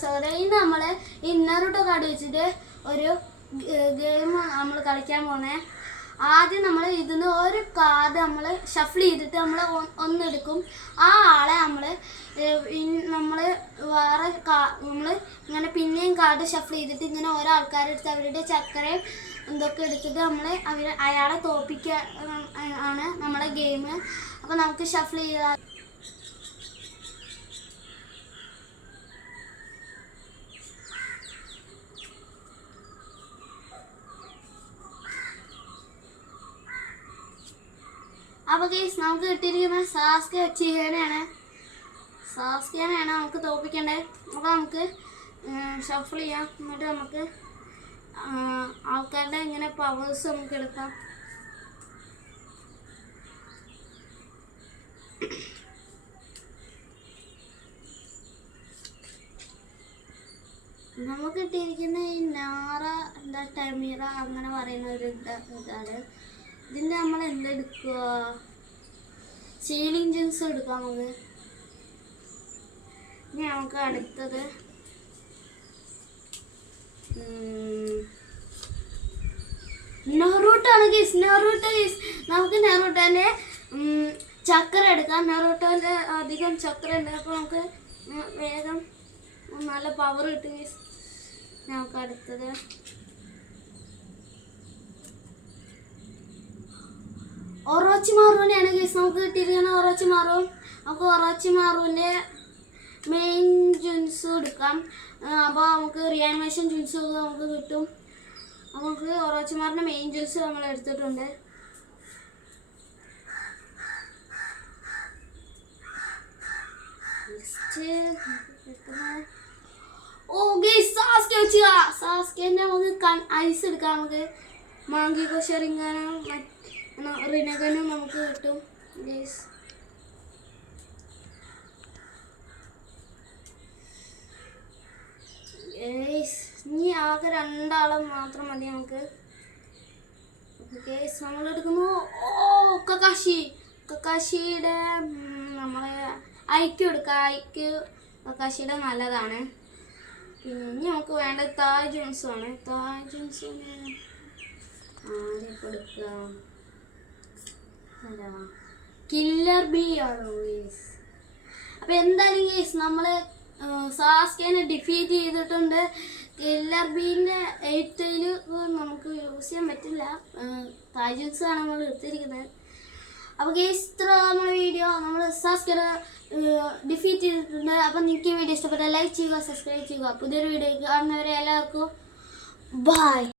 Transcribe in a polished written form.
സഹോദരൻ. ഇന്ന് നമ്മൾ ഈ നറുട്ടോ കാർഡ് വെച്ചിട്ട് ഒരു ഗെയിം നമ്മൾ കളിക്കാൻ പോണേ. ആദ്യം നമ്മൾ ഇതിന് ഒരു കാർഡ് നമ്മൾ ഷഫിൾ ചെയ്തിട്ട് നമ്മൾ ഒന്നെടുക്കും. ആ ആളെ നമ്മൾ വേറെ നമ്മൾ ഇങ്ങനെ പിന്നെയും കാർഡ് ഷഫിൾ ചെയ്തിട്ട് ഇങ്ങനെ ഓരോ ആൾക്കാരെടുത്ത് അവരുടെ ചക്കരയും എന്തൊക്കെ എടുത്തിട്ട് നമ്മൾ അയാളെ തോൽപ്പിക്കുക ആണ് നമ്മുടെ ഗെയിം. അപ്പോൾ നമുക്ക് ഷഫിൾ ചെയ്യാം. അപ്പോൾ ഗൈസ് നമുക്ക് കിട്ടിയിരിക്കുന്ന സാസ്കേനെയാണ് നമുക്ക് തോൽപ്പിക്കേണ്ടത്. അപ്പോൾ നമുക്ക് ഷഫിൾ ചെയ്യാം. എന്നിട്ട് നമുക്ക് ആൾക്കാരുടെ ഇങ്ങനെ പവേഴ്സ് നമുക്ക് എടുക്കാം. നമുക്ക് കിട്ടിയിരിക്കുന്ന ഈ നാറ എന്താ ടമീറ അങ്ങനെ പറയുന്ന ഒരു ഇതാണ്. ഇതിൻ്റെ നമ്മൾ എന്തെടുക്കുക, സീലിംഗ് ജിൻസ് എടുക്കാം നമുക്ക്. ഇനി നമുക്ക് അടുത്തത് നെറൂട്ടോയാണ് ഗീസ്. നമുക്ക് നെറൂട്ടോൻ്റെ ചക്ര എടുക്കാം. നെറൂട്ടോൻ്റെ അധികം ചക്ര ഉണ്ട്. അപ്പോൾ നമുക്ക് വേഗം നല്ല പവർ കിട്ടും ഗീസ്. നമുക്ക് അടുത്തത് ഒറോച്ചിമാറുവിനെയാണ് ഗീസ് നമുക്ക് കിട്ടിയിരിക്കുന്നത്. നമുക്ക് ഒറോച്ചിമാറുവിൻ്റെ മെയിൻ ജിൻസ് എടുക്കാം. അപ്പോൾ നമുക്ക് റിയാനിമേഷൻ ജിൻസ് നമുക്ക് കിട്ടും. നമുക്ക് ഒറോച്ചിമാറിൻ്റെ മെയിൻ ജിൻസ് നമ്മൾ എടുത്തിട്ടുണ്ട്. സാസ്കേൻ്റെ നമുക്ക് ഐസ് എടുക്കാം. നമുക്ക് മാങ്കിക്കോ ഷെറിങ്ങാനും റിനഗനും നമുക്ക് കിട്ടും ഗൈസ്. ഇനി ആകെ 2 ആളും മാത്രം മതി നമുക്ക്. ഗൈസ് നമ്മൾ എടുക്കുന്നു കക്കാഷിയുടെ നമ്മൾ ഐക്യു എടുക്കാം. കക്കാഷിയുടെ നല്ലതാണ്. പിന്നെ ഇനി നമുക്ക് വേണ്ട തായ് ജോൺസാണ്. തായ് ജോൺസിന് ആദ്യം എടുക്കാം. കില്ലർ ബി ആണ് ഗൈസ്. അപ്പോൾ എന്തായാലും ഗൈസ് നമ്മൾ സാസ്കേനെ ഡിഫീറ്റ് ചെയ്തിട്ടുണ്ട്. കില്ലർ ബീൻ്റെ 8ൽ നമുക്ക് യൂസ് ചെയ്യാൻ പറ്റില്ല. തായ്ജൻസ് ആണ് നമ്മൾ എടുത്തിരിക്കുന്നത്. അപ്പോൾ ഗൈസ് ഇത്ര നമ്മുടെ വീഡിയോ. നമ്മൾ സാസ്കേനെ ഡിഫീറ്റ് ചെയ്തിട്ടുണ്ട്. അപ്പോൾ നിങ്ങൾക്ക് ഈ വീഡിയോ ഇഷ്ടപ്പെട്ടാൽ ലൈക്ക് ചെയ്യുക, സബ്സ്ക്രൈബ് ചെയ്യുക. പുതിയൊരു വീഡിയോ കാണുന്നവരെ എല്ലാവർക്കും ബൈ.